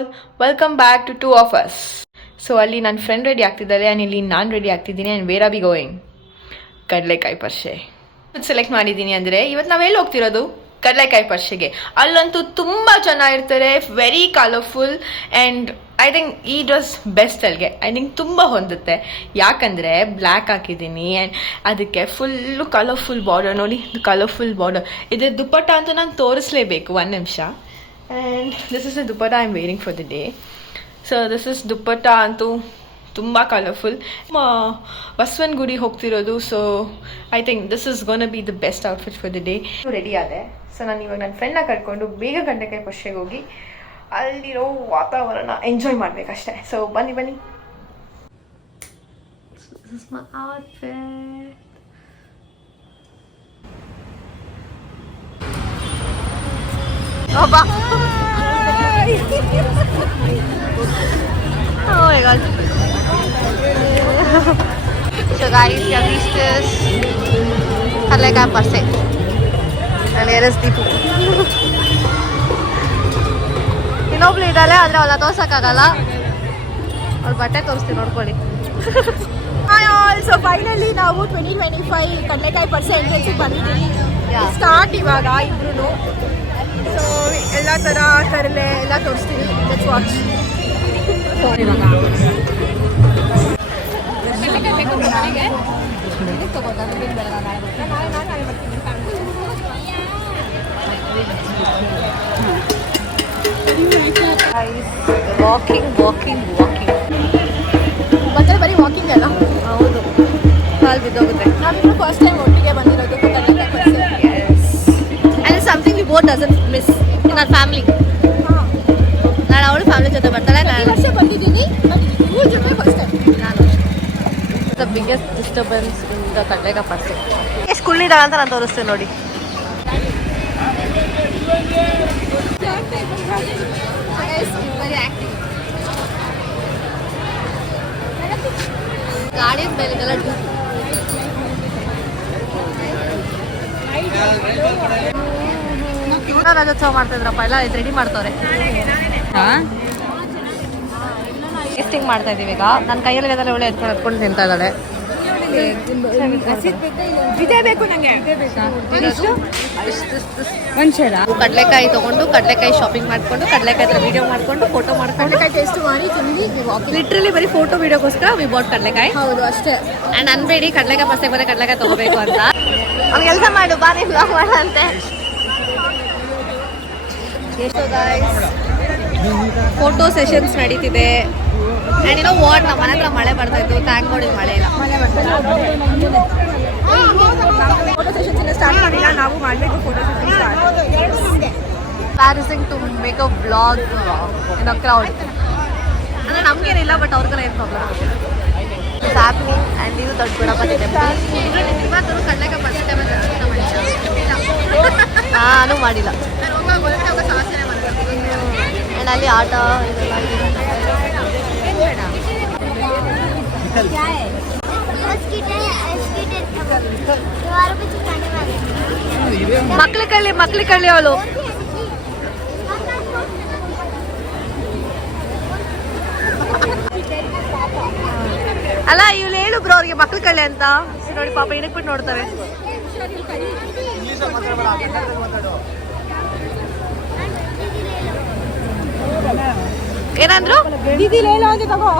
All, welcome back to two of us. So ಅಲ್ಲಿ ನನ್ನ friend ready ಆಗ್ತಿದ್ದಾರೆ and ಇಲ್ಲಿ ನಾನು ರೆಡಿ ಆಗ್ತಿದ್ದೀನಿ and where are we going? Kadalekai Parishe select ಮಾಡಿದ್ದೀನಿ. ಅಂದರೆ ಇವತ್ತು ನಾವು ಎಲ್ಲಿ ಹೋಗ್ತಿರೋದು? ಕಡಲೆಕಾಯಿ ಪರ್ಷೆಗೆ. ಅಲ್ಲಂತೂ ತುಂಬ ಚೆನ್ನಾಗಿರ್ತಾರೆ, very colourful and I think ಈ ಡ್ರೆಸ್ ಬೆಸ್ಟ್ ಅಲ್ಲಿಗೆ. ಐ ಥಿಂಕ್ ತುಂಬ ಹೊಂದುತ್ತೆ, ಯಾಕಂದರೆ ಬ್ಲ್ಯಾಕ್ ಹಾಕಿದ್ದೀನಿ ಆ್ಯಂಡ್ ಅದಕ್ಕೆ ಫುಲ್ಲು ಕಲರ್ಫುಲ್ ಬಾರ್ಡರ್. ನೋಡಿ, ಕಲರ್ಫುಲ್ ಬಾರ್ಡರ್. ಇದ್ರ ದುಪ್ಪಟ್ಟ ಅಂತೂ ನಾನು ತೋರಿಸ್ಲೇಬೇಕು, ಒಂದು ನಿಮಿಷ. And this is the dupatta I am wearing for the day. So this is dupatta ಅಂತೂ ತುಂಬ ಕಲರ್ಫುಲ್. ಬಸವನಗುಡಿ ಹೋಗ್ತಿರೋದು, so I think this is gonna be the best outfit for the day. Ready ಆದೆ. ಸೊ ನಾನು ಇವಾಗ ನನ್ನ ಫ್ರೆಂಡ್ನ ಕರ್ಕೊಂಡು ಬೇಗ ಕಡಲೆಕಾಯಿ ಪರ್ಷೆಗೆ ಹೋಗಿ ಅಲ್ಲಿರೋ ವಾತಾವರಣ ಎಂಜಾಯ್ ಮಾಡಬೇಕಷ್ಟೆ. ಸೊ ಬನ್ನಿ ಬನ್ನಿ. This is my outfit. Oh my god. So guys, we have reached this Kadailkai Parse. And here is Deepu. ಇನ್ನೊಬ್ಳು ಇದ್ದಾಳೆ, ಆದರೆ ಅವಳ ತೋರ್ಸೋಕ್ಕಾಗಲ್ಲ. ಅವ್ಳ ಬಟ್ಟೆ ತೋರಿಸ್ತೀನಿ, ನೋಡ್ಕೊಳ್ಳಿ. Hi all. ಸೊ ಫೈನಲಿ ನಾವು 2025 ಕಡಲೆಕಾಯಿ ಪರ್ಸೆ ಎಂಟ್ರೆನ್ಸಿಗೆ ಬಂದಿದ್ದೀವಿ. ಸ್ಟಾರ್ಟ್ ಇವಾಗ ಇಬ್ರು. ಸೊ ಎಲ್ಲ ಥರ ಕಡಲೆ ಎಲ್ಲ ತೋರಿಸ್ತೀವಿ. Let's watch. ವಾಕಿಂಗ್ ಬಂದರೆ ಬರೀ ವಾಕಿಂಗ್ ಅಲ್ಲ. ಹೌದು, ಕಾಲು ಬಿದ್ದೋಗುತ್ತೆ. ನಾವಿಬ್ರು ಫಸ್ಟ್ ಟೈಮ್ ಒಟ್ಟಿಗೆ ಬಂದಿರೋದು ಕಡಲೆಕಾಯಿ ಪರ್ಸೆ. And it's something we both doesn't miss in our family. ನಾನು ಅವಳು ಫ್ಯಾಮಿಲಿ ಜೊತೆ ಬರ್ತಾಳೆ, ಈ ವರ್ಷ ಬಂದಿದ್ದೀನಿ, ಇವ್ರ ಜೊತೆ ಫಸ್ಟ್ ಟೈಮ್. ನಾನು the biggest disturbance in the ಕಡಲೆಕಾಯಿ ಪರ್ಸೆ. ಎಷ್ಟು ಕುಳ್ಳಿದಾಳ ಅಂತ ನಾನು ತೋರಿಸ್ತೇನೆ ನೋಡಿ. ಗಾಡಿ ಮೇಲೆಲ್ಲ ರಾಜ್ಯೋತ್ಸವ ಮಾಡ್ತಿದ್ರಪ್ಪ, ಎಲ್ಲ ರೆಡಿ ಮಾಡ್ತವ್ರೆ. ಟೇಸ್ಟಿಂಗ್ ಮಾಡ್ತಾ ಇದೀವಿ ಈಗ. ನನ್ನ ಕೈಯಲ್ಲಿ ಅದೆಲ್ಲ ಒಳ್ಳೆ ಎತ್ಕೊಂಡು ತಿಂತಾ ಇದ್ದಾಳೆ. ಇದೇ ಬೇಕು ನನಗೆ. ಕಡಲೆಕಾಯಿ ತಗೊಂಡು ಕಡಲೆಕಾಯಿ ಶಾಪಿಂಗ್ ಮಾಡ್ಕೊಂಡು ಕಡಲೆಕಾಯಿ ಹತ್ರ ವಿಡಿಯೋ ಮಾಡ್ಕೊಂಡು ಫೋಟೋ ಮಾಡ್ಕೊಂಡು ಕಡಲೆಕಾಯಿ ಟೇಸ್ಟ್ ಮಾಡಿ ತಿಂದು ಲಿಟ್ರಲಿ ಬರೀ ಫೋಟೋ ವಿಡಿಯೋಗೋಸ್ಕರ ವಿ ಬಾಟ್ ಕಡಲೆಕಾಯಿ. ಹೌದು, ಅಷ್ಟೇ. ಆ್ಯಂಡ್ ಅನ್ಬೇಡಿ ಕಡಲೆಕಾಯಿ ಪರ್ಸೆಗೆ ಬಂದರೆ ಕಡಲೆಕಾಯಿ ತಗೋಬೇಕು ಅಂತ. ಅವ್ನು ಕೆಲಸ ಮಾಡು, ಬಾರಿ ಬ್ಲಾಗ್ ಮಾಡಂತೆ. ಫೋಟೋ ಸೆಷನ್ಸ್ ನಡೀತಿದೆ. ಆ್ಯಂಡ್ ಏನೋ ವಾಟ್, ನಮ್ಮ ಮನೆ ಹತ್ರ ಮಳೆ ಬರ್ತಾ ಇತ್ತು. ಥ್ಯಾಂಕ್ ಗಾಡ್ ಇದು ಮಳೆ ಇಲ್ಲ. ಫೋಟೋ ಸೆಷನ್ಸ್ ಸ್ಟಾರ್ಟ್ ಮಾಡಿಲ್ಲ, ನಾವು ಮಾಡಬೇಕು photo session start. Practising to make a vlog in a crowd. ಅಂದರೆ ನಮಗೇನಿಲ್ಲ, ಬಟ್ ಅವ್ರಿಗೆಲ್ಲ ಏನು ಪ್ರಾಬ್ಲಮ್ ಹ್ಯಾಪ್ನಿಂಗ್. ಆ್ಯಂಡ್ ಇದು ದೊಡ್ಡ ಗಣಪತಿ ಟೆಂಪಲ್. ಇವತ್ತು ಕಡಲೆಕಾಯಿ ಪರ್ಸೆ ಟೈಮಲ್ಲಿ ನಾನು ಮಾಡಿಲ್ಲ. ಆ್ಯಂಡ್ ಅಲ್ಲಿ ಆಟ ಇದೆಲ್ಲ ಮಕ್ಳು ಕಳ್ಳಿ ಅವಳು. ಅಲ್ಲ ಇವ್ಳು ಹೇಳು ಬ್ರೋ ಅವ್ರಿಗೆ ಮಕ್ಳು ಕಳ್ಳಿ ಅಂತ. ನೋಡಿ ಪಾಪ ಇಣಕ್ಬಿಟ್ಟು ನೋಡ್ತಾರೆ. ಏನಂದ್ರು? ತಗೋ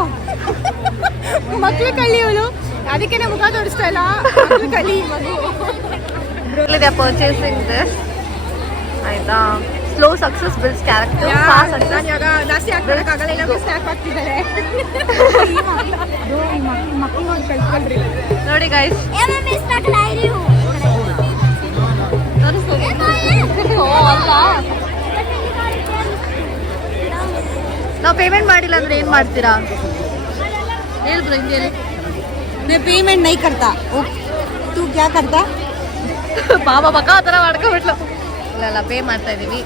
ಮಕ್ಳು ಕಳ್ಳಿ ಇವಳು, ಅದಕ್ಕೆ ಮುಖ ತೋರಿಸ್ತಾ ಇಲ್ಲ. ಮಕ್ಳು ಕಳ್ಳಿ ಮಗು. ಪರ್ಚೇಸಿಂಗ್ ದಿಸ್ ಆಯ್ತಾ. Slow success bills character. ನಾನು ಇವಾಗ ಜಾಸ್ತಿ ಹಾಕ್ಬೇಕಾಗಲ್ಲ, ಇಲ್ಲ ಸ್ನ್ಯಾಪ್ ಹಾಕ್ತಿದ್ದಾರೆ. ನೋಡಿ ಗೈಸ್, ನಾವು ಪೇಮೆಂಟ್ ಮಾಡಿಲ್ಲ ಅಂದ್ರೆ ಏನ್ ಮಾಡ್ತೀರಾ ಹೇಳಿದ್ರು ಹಿಂದಿಯಲ್ಲಿ? मैं पेमेंट नहीं करता, तू क्या करता? ಬಾಬಾ ಬಕ್ಕ ಆ ಥರ ಮಾಡ್ಕೊಬಿಟ್ಲು. ಇಲ್ಲ ಪೇ ಮಾಡ್ತಾ ಇದ್ದೀವಿ.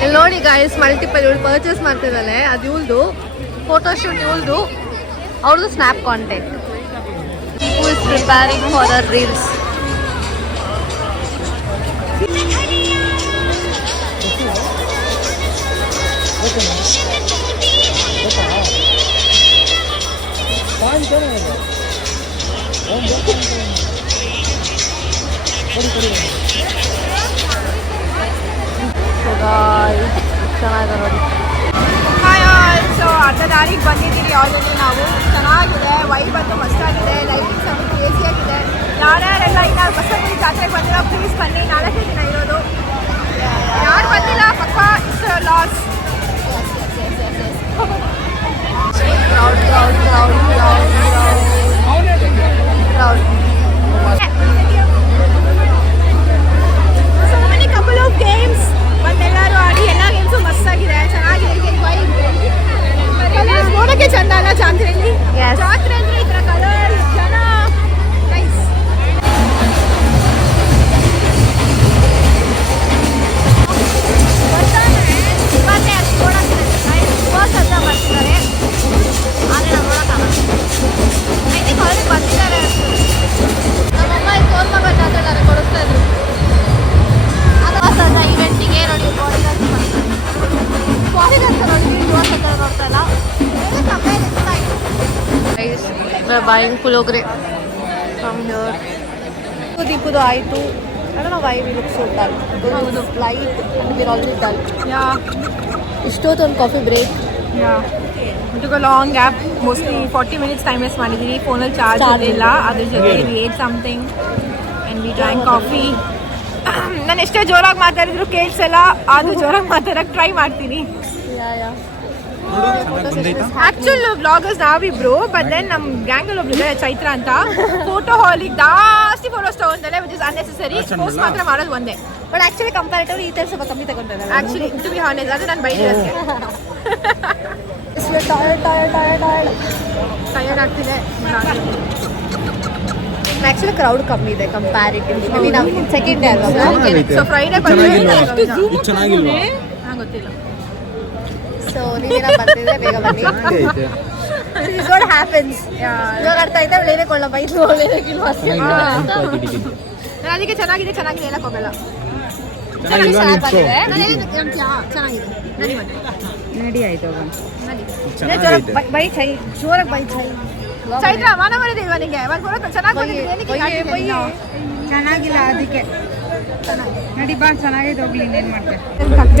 ಇಲ್ಲಿ ನೋಡಿ ಗಾಯ್ಸ್, ಮಲ್ಟಿಪಲ್ ಇವಳು ಪರ್ಚೇಸ್ ಮಾಡ್ತಿದ್ದಾಳೆ. ಅದು ಇವಳ್ದು ಫೋಟೋಶೂಟ್, ಇವಳ್ದು ಅವ್ರದ್ದು snap content. Who is preparing for our reels. ಚೆನ್ನಾಗಿದೆ ನೋಡಿ. ಸೊ ಅರ್ಧ ದಾರಿಗೆ ಬಂದಿದ್ದೀವಿ ಆಲ್ರೆಡಿ ನಾವು. ಚೆನ್ನಾಗಿದೆ, ವೈಬ್ ಅಂತೂ ಮಸ್ತಾಗಿದೆ, ಲೈಟಿಂಗ್ಸ್ ಅಂತೂ ಕ್ರೇಜಿಯಾಗಿದೆ. ಯಾರ್ಯಾರೆಲ್ಲ ಇನ್ನು ಬಸವನಗುಡಿ ಜಾತ್ರೆಗೆ ಬಂದಿರೋ ಪ್ಲೀಸ್ ಬನ್ನಿ, 4 ದಿನ ಇರೋದು. ಯಾರು ಬಂದಿಲ್ಲ ಪಕ್ಕ it's loss. So many couple of games. ಒಂದೆಲ್ಲರೂ ಆಡಿ ಎಲ್ಲ ಗೇಮ್ಸು ಮಸ್ತಾಗಿದೆ, ಚೆನ್ನಾಗಿದೆ. ಕಲರ್ಸ್ ನೋಡೋಕ್ಕೆ ಚಂದ ಅಲ್ಲ ಜಾತ್ರೆಯಲ್ಲಿ? ಜಾತ್ರೆ ಅಂದ್ರೆ ಈ ಥರ ಕಲರ್ಸ್, ಜನ, ನೈಸ್. ಇವತ್ತೇ ಅದು ನೋಡೋಕ್ಕೆ ಉಪವಾಸ ಬರ್ತಿದ್ದಾರೆ, ಆದರೆ ನಾವು ನೋಡೋಕ್ಕಾಗಲ್ಲ. ಐ ಥಿಂಕ್ ಅವ್ರಿಗೆ ಬರ್ತಿದ್ದಾರೆ. ನಮ್ಮಮ್ಮ ಈ ಕೋಲ್ಮಗ ಜಾತ್ರೆ ನನಗೆ ಕೊಡಿಸ್ತಾ ಇದ್ರು. ಉಪವಾಸ ಇವೆಂಟಿಗೆ ನೋಡಿ, ಫಾರಿನರ್ಸ್ ನೋಡಿ ಉಪವಾಸ ನೋಡ್ತಾ ಇಲ್ಲ. We're buying pulogre from here. ದೀಪದು ಆಯಿತು. I don't know why we look so dull. Because it's light and we're already dull. Yeah. ಇಷ್ಟೊತ್ತು ಒಂದು coffee break. Yeah. It took a long gap. Mostly 40 minutes time waste ಮಾಡಿದ್ದೀವಿ. ಫೋನಲ್ಲಿ charge ಇರಲಿಲ್ಲ. ಅದ್ರ ಜೊತೆಗೆ we ate something and we drank coffee. ನಾನು ಎಷ್ಟೇ ಜೋರಾಗಿ ಮಾತಾಡಿದ್ರು ಕೇಳಿಸಲ್ಲ, ಆದರೂ ಜೋರಾಗಿ ಮಾತಾಡಕ್ಕೆ ಟ್ರೈ ಮಾಡ್ತೀನಿ. ಆಕ್ಚುಲ್ ಬ್ಲಾಗರ್ಸ್ ನಾವಿಬ್ರು, ಬಟ್ ದೆನ್ ನಮ್ಮ ಗ್ಯಾಂಗಲ್ಲಿ ಒಬ್ರು ಚೈತ್ರ ಅಂತ, ಫೋಟೋ ಹಾಲಿಗೆ ಜಾಸ್ತಿ ಫೋಟೋಸ್ ತಗೊಂತಾರೆ, ವಿಚ್ ಇಸ್ ಅನ್ನೆಸೆಸರಿ. ಪೋಸ್ಟ್ ಮಾತ್ರ ಮಾಡೋದು ಒಂದೇ. ಬಟ್ ಆಕ್ಚುಲಿ ಕಂಪ್ಯಾರಿಟಿವ್ಲಿ ಈ ಥರ ಸ್ವಲ್ಪ ಕಮ್ಮಿ ತಗೊಂತಾರೆ. ಆಕ್ಚುಲಿ ಟು ಬಿ ಹಾನೆಸ್ಟ್, ಅದು ನಾನು ಬೈದಿರೋದಕ್ಕೆ. ಟಯರ್ಡ್ ಆಗ್ತಿದೆ. ಆಕ್ಚುಲಿ ಕ್ರೌಡ್ ಕಮ್ಮಿ ಇದೆ ಕಂಪ್ಯಾರಿಟಿವ್ಲಿ. ಮೇಬಿ ನಾವು ಸೆಕೆಂಡ್ ಡೇ ಅಲ್ವಾ, ಸೊ ಫ್ರೈಡೇ ಚೆನ್ನಾಗಿಲ್ವಾ ಗೊತ್ತಿಲ್ಲ. ಸೊ ನೀವೇನ ಬರ್ತಿದ್ರೆ ಬೇಗ ಬನ್ನಿ. This is what happens. ಇವಾಗ ಅರ್ಥ ಆಯ್ತಾ? ಒಳ್ಳೆಯಕೊಳ್ಳ ಬೈದು ಒಳ್ಳೆಯದಕ್ಕಿಲ್ವ ಅಷ್ಟೇ. ನಾನು ಅದಕ್ಕೆ ಚೆನ್ನಾಗಿದೆ ಹೇಳಕ್ ಹೋಗಲ್ಲ. ಚೆನ್ನಾಗಿದೆ ನಡಿ ಆಯ್ತು. ಬೈ ಚೈ ಜೋರಾಗಿ ಬೈ ಚೈ. ಚೈತ್ರ ಮಾನ ಮಾಡಿದೀವ ನಿಂಗೆ ಚೆನ್ನಾಗಿಲ್ಲ, ಅದಕ್ಕೆ ನಡಿ ಬಾ. ಚೆನ್ನಾಗಿದೆ, ಹೋಗ್ಲಿ, ಇನ್ನೇನು ಮಾಡ್ತೆ.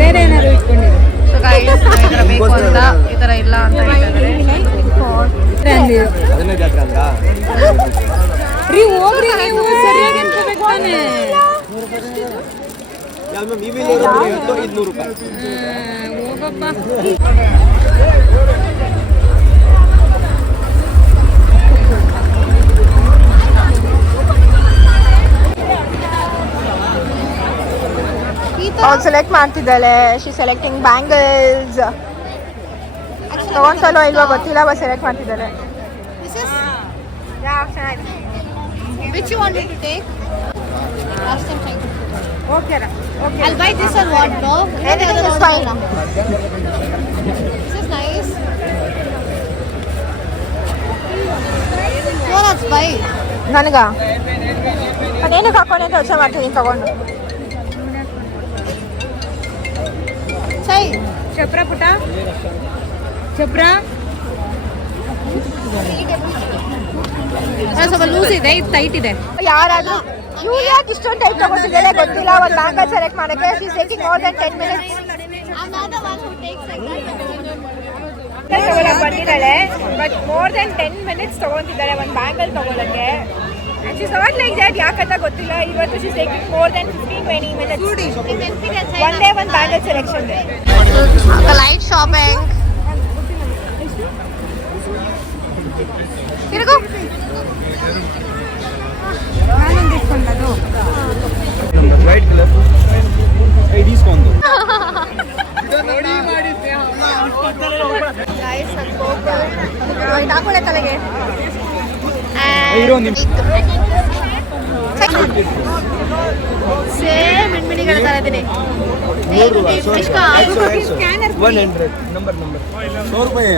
ಬೇರೆ ಏನಾದ್ರು ಇಟ್ಕೊಂಡಿದ್ರು ಬೇಕು ಅಂತ ಈ ಥರ ಇಲ್ಲ ಅಂತ ಹೇಳ್ತಾರೆ. ಅವ್ಳು ಸೆಲೆಕ್ಟ್ ಮಾಡ್ತಿದ್ದಾಳೆ. She selecting bangles. ತಗೊಂಡ್ಸಲೋ ಇಲ್ವಾ ಗೊತ್ತಿಲ್ಲ, ಬಟ್ ಸೆಲೆಕ್ಟ್ ಮಾಡ್ತಿದ್ದಾಳೆ. Which you wanted to take? Last time I took. Okay. I'll buy this or what? No? Anything is fine. This is nice. No, that's buy. ನನಗ ಅದೇನಕ್ಕೆ ಹಾಕೊಂಡು ಅಂತ ಯೋಚನೆ ಮಾಡ್ತೀನಿ ತಗೊಂಡು. ಸೈ ಚಪ್ರ ಪುಟ ಚಪ್ರ ಸ್ವಲ್ಪ ಲೂಸ್ ಇದೆ, ಇದು ಟೈಟ್ ಇದೆ. ಯಾರಾದ್ರೂ ಇವ್ರು ಯಾಕೆ ಇಷ್ಟೊಂದು ಟೈಟ್ ತಗೋತಿದ್ದಾರೆ ಗೊತ್ತಿಲ್ಲ. ಒಂದು ಬ್ಯಾಂಗಲ್ ಸೆಲೆಕ್ಟ್ ಮಾಡೋಕ್ಕೆ she is taking more than 10 minutes. ತಗೊಳಕ್ಕೆ ಬಂದಿದ್ದಾಳೆ, ಬಟ್ ಮೋರ್ ದೆನ್ 10 minutes ತಗೊಂತಿದ್ದಾರೆ ಒಂದು ಬ್ಯಾಂಗಲ್ ತಗೊಳಕ್ಕೆ. And she's not like that, ಯಾಕಂತ ಗೊತ್ತಿಲ್ಲ. ಇವತ್ತು she's taking more than 15-20 minutes. One day one bangle selection day. The light shopping. ತಿರುಗು. ನಾನೊಂದು ಇಟ್ಕೊಂಡದು white colour ಐಡಿಸ್ಕೊಂಡು guys ನಾನು ಹಾಕೊಳ್ಳೆ ತಲೆಗೆ. ಸೇಮ್ ಮಿಣ್ಮಿಣಿಗಳ ತರ ಇದೀನಿ. 100 ನಂಬರ್ 100 ರೂಪಾಯಿ.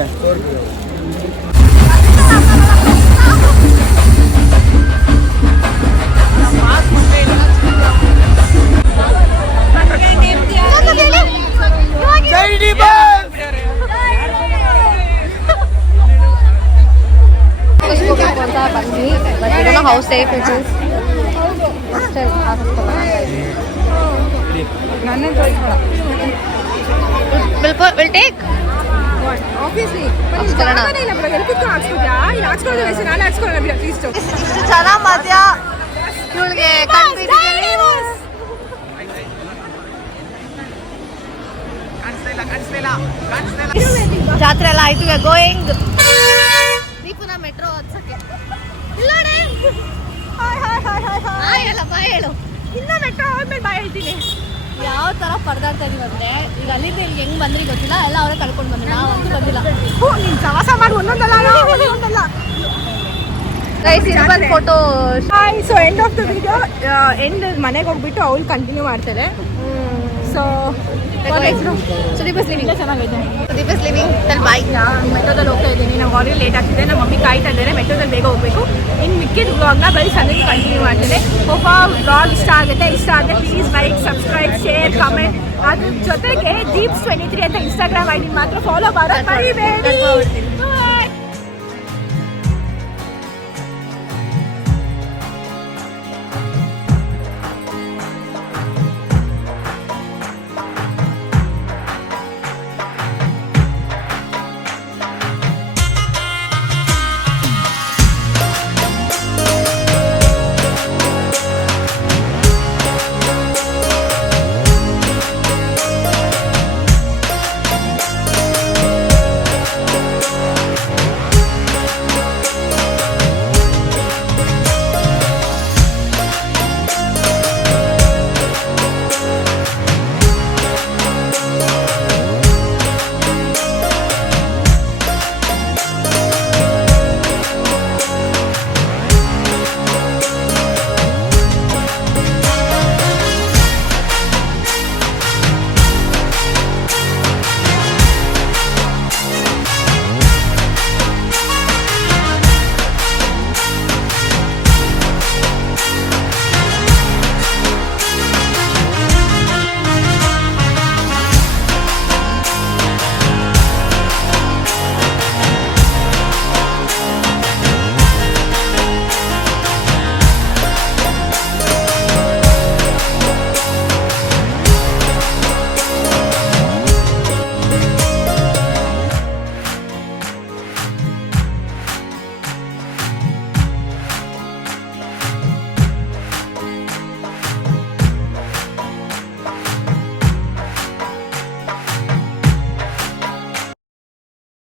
how safe it is. Still, we'll take. Obviously ಹಾಕ್ಸ್ಕೊಳ್ಳೋಣ. ಜನ ಮಧ್ಯ ಇವಳಿಗೆ ಜಾತ್ರೆ ಎಲ್ಲ ಆಯ್ತು. Going ದೀಪನ metro ಹತ್ಸಕ್ಕೆ. ಬಾಯ್ ಹೇಳು. ಇನ್ನ ಮೆಟ್ರೋ ಹೋದ್ಮೇಲೆ ಬಾಯ್ ಹೇಳ್ತೀನಿ. ಯಾವ ತರ ಪರದಾಡ್ತಾ ಇದೀವಿ ಅಂದ್ರೆ ಈಗ ಅಲ್ಲಿಂದ ಇಲ್ಲಿ ಹೆಂಗ್ ಬಂದ್ರಿ ಗೊತ್ತಿಲ್ಲ, ಎಲ್ಲ ಅವರೇ ಕಳ್ಕೊಂಡು ಬಂದ್ರು, ನಾವಂತೂ ಬಂದಿಲ್ಲ. ನೀನ್ ಸವಾಸ ಮಾಡಿ ಒಂದೊಂದಲ್ಲ photo. So end of the video end ಮನೆಗೆ ಹೋಗ್ಬಿಟ್ಟು ಅವ್ಳು ಕಂಟಿನ್ಯೂ ಮಾಡ್ತಾರೆ. ಸೊ ಸುದೀಪ್ ಲಿವಿಂಗ್ ಚೆನ್ನಾಗೈತೆ. Sudeep is living. ಬಾಯ್. ಮೆಟ್ರೋದಲ್ಲಿ ಹೋಗ್ತಾ ಇದ್ದೀನಿ. ನಾವು ಆಲ್ರೆಡಿ ಲೇಟ್ ಆಗ್ತಿದೆ. ನಮ್ಮ ಮಮ್ಮಿ ಕಾಯ್ತಾ ಇದ್ದಾರೆ. ಮೆಟ್ರೋದಲ್ಲಿ ಬೇಗ ಹೋಗ್ಬೇಕು. ಇನ್ನು ಮಿಕ್ಕಿದ ವ್ಲಾಗ್ನ ಬರೀ ಸಂಜೆ ಕಂಟಿನ್ಯೂ ಮಾಡ್ತೇನೆ. ಹೋಪ ವ್ಲಾಗ್ ಇಷ್ಟ ಆಗುತ್ತೆ. ಇಷ್ಟ ಆದರೆ please like, subscribe, share, comment. ಅದ್ರ ಜೊತೆಗೆ ದೀಪ್ಸ್23 ಅಂತ ಇನ್ಸ್ಟಾಗ್ರಾಮ್ ಐಡಿ ಮಾತ್ರ ಫಾಲೋ ಮಾಡೋದು ಮರಿಬೇಡಿ.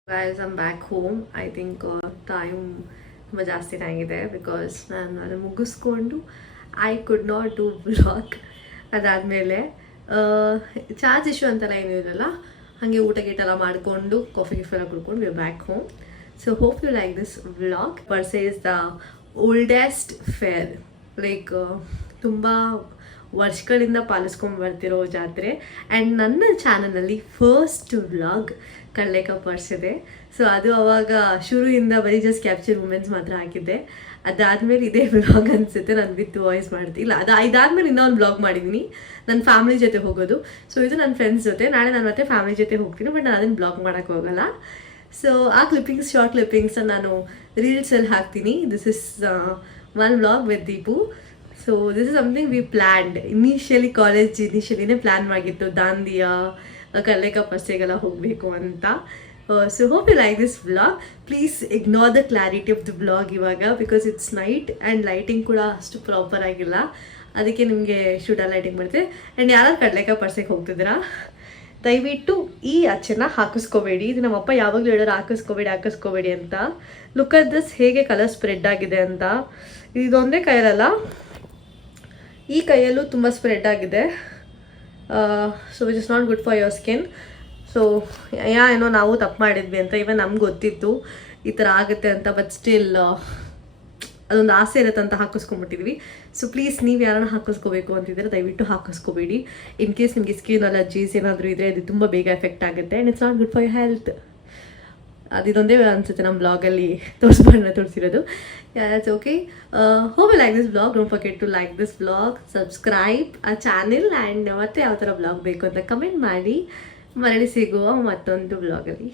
Guys I'm back home. I think time ತುಂಬ ಜಾಸ್ತಿನೇ ಆಗಿದೆ ಬಿಕಾಸ್ ನಾನು ಅದನ್ನು ಮುಗಿಸ್ಕೊಂಡು I could not do vlog. ಅದಾದಮೇಲೆ ಚಾರ್ಜ್ ಇಶ್ಯೂ ಅಂತೆಲ್ಲ ಏನೂ ಇರಲ್ಲ, ಹಾಗೆ ಊಟ ಗೀಟೆಲ್ಲ ಮಾಡಿಕೊಂಡು ಕಾಫಿ ಗಿಫೆಲ್ಲ ಕುಡ್ಕೊಂಡು we back home. So hope you like this vlog. ಪರ್ಸೆ is the oldest fair, like ತುಂಬ ವರ್ಷಗಳಿಂದ ಪಾಲಿಸ್ಕೊಂಡು ಬರ್ತಿರೋ ಜಾತ್ರೆ. ಆ್ಯಂಡ್ ನನ್ನ ಚಾನಲಲ್ಲಿ ಫಸ್ಟ್ ವ್ಲಾಗ್ ಕಡ್ಲೆಕಾಯಿ ಪರ್ಸಿದೆ. ಸೊ ಅದು ಅವಾಗ ಶುರುವಿಂದ ಬರೀ ಜಸ್ಟ್ ಕ್ಯಾಪ್ಚರ್ ಮೂಮೆಂಟ್ಸ್ ಮಾತ್ರ ಹಾಕಿದ್ದೆ. ಅದಾದಮೇಲೆ ಇದೇ ವ್ಲಾಗ್ ಅನಿಸುತ್ತೆ ನಾನು ವಿತ್ ವಾಯ್ಸ್ ಮಾಡ್ತೀನಿ. ಇಲ್ಲ ಇದಾದ್ಮೇಲೆ ಇನ್ನೊಂದು ವ್ಲಾಗ್ ಮಾಡಿದ್ದೀನಿ, ನನ್ನ ಫ್ಯಾಮಿಲಿ ಜೊತೆ ಹೋಗೋದು. ಸೊ ಇದು ನನ್ನ ಫ್ರೆಂಡ್ಸ್ ಜೊತೆ. ನಾಳೆ ನಾನು ಮತ್ತೆ ಫ್ಯಾಮಿಲಿ ಜೊತೆ ಹೋಗ್ತೀನಿ, ಬಟ್ ನಾನು ಅದನ್ನು ಬ್ಲಾಗ್ ಮಾಡೋಕ್ಕೆ ಹೋಗಲ್ಲ. ಸೊ ಆ ಕ್ಲಿಪ್ಪಿಂಗ್ಸ್, ಶಾರ್ಟ್ ಕ್ಲಿಪ್ಪಿಂಗ್ಸ್ ನಾನು ರೀಲ್ಸಲ್ಲಿ ಹಾಕ್ತೀನಿ. This is one vlog with Deepu. So this is something we planned. ಇನಿಷಿಯಲಿನೇ ಪ್ಲ್ಯಾನ್ ಆಗಿತ್ತು ದಾಂದಿಯಾ ಕಡ್ಲೆಕಾಯಿ ಪರ್ಸೆಗೆಲ್ಲ ಹೋಗಬೇಕು ಅಂತ. So hope you like this vlog. Please ignore the clarity of the vlog ಇವಾಗ, because it's night and lighting ಕೂಡ ಅಷ್ಟು ಪ್ರಾಪರ್ ಆಗಿಲ್ಲ. ಅದಕ್ಕೆ ನಿಮಗೆ ಶೂಟ ಲೈಟಿಂಗ್ ಬರುತ್ತೆ. ಆ್ಯಂಡ್ ಯಾರು ಕಡ್ಲೆಕಾಯಿ ಪರ್ಸೆಗೆ ಹೋಗ್ತಿದ್ದೀರಾ ದಯವಿಟ್ಟು ಈ ಅಚ್ಚನ್ನ ಹಾಕಿಸ್ಕೋಬೇಡಿ. ಇದು ನಮ್ಮಪ್ಪ ಯಾವಾಗಲೂ ಹೇಳೋರು ಹಾಕಿಸ್ಕೋಬೇಡಿ ಅಂತ. ಲುಕ್ ಅಟ್ ದಿಸ್, ಹೇಗೆ ಕಲರ್ ಸ್ಪ್ರೆಡ್ ಆಗಿದೆ ಅಂತ. ಇದೊಂದೇ ಕೈಯಲ್ಲ, ಈ ಕೈಯಲ್ಲೂ ತುಂಬ ಸ್ಪ್ರೆಡ್ ಆಗಿದೆ. So which is not good for your skin. So ಏನೋ ನಾವು ತಪ್ಪು ಮಾಡಿದ್ವಿ ಅಂತ ಇವನ್ ನಮ್ಗೆ ಗೊತ್ತಿತ್ತು ಈ ಥರ ಆಗುತ್ತೆ ಅಂತ, ಬಟ್ ಸ್ಟಿಲ್ ಅದೊಂದು ಆಸೆ ಇರುತ್ತೆ ಅಂತ ಹಾಕಿಸ್ಕೊಂಡ್ಬಿಟ್ಟಿದ್ವಿ. ಸೊ ಪ್ಲೀಸ್ ನೀವು ಯಾರನ್ನ ಹಾಕಿಸ್ಕೋಬೇಕು ಅಂತಿದ್ರೆ ದಯವಿಟ್ಟು ಹಾಕಿಸ್ಕೋಬೇಡಿ. ಇನ್ ಕೇಸ್ ನಿಮಗೆ ಸ್ಕಿನ್ ಅಲರ್ಜೀಸ್ ಏನಾದರೂ ಇದ್ದರೆ ಇದು ತುಂಬ ಬೇಗ ಎಫೆಕ್ಟ್ ಆಗುತ್ತೆ and it's not good for your health. ಅದೊಂದೇ ಅನಿಸುತ್ತೆ ನಮ್ಮ ಬ್ಲಾಗಲ್ಲಿ ತೋರಿಸಿರೋದು. It's okay. Hope you like this blog. Don't forget to like this blog, subscribe ಆ ಚಾನೆಲ್, ಆ್ಯಂಡ್ ಮತ್ತೆ ಯಾವ ಥರ ಬ್ಲಾಗ್ ಬೇಕು ಅಂತ ಕಮೆಂಟ್ ಮಾಡಿ. ಮರಳಿ ಸಿಗುವ ಮತ್ತೊಂದು ಬ್ಲಾಗಲ್ಲಿ.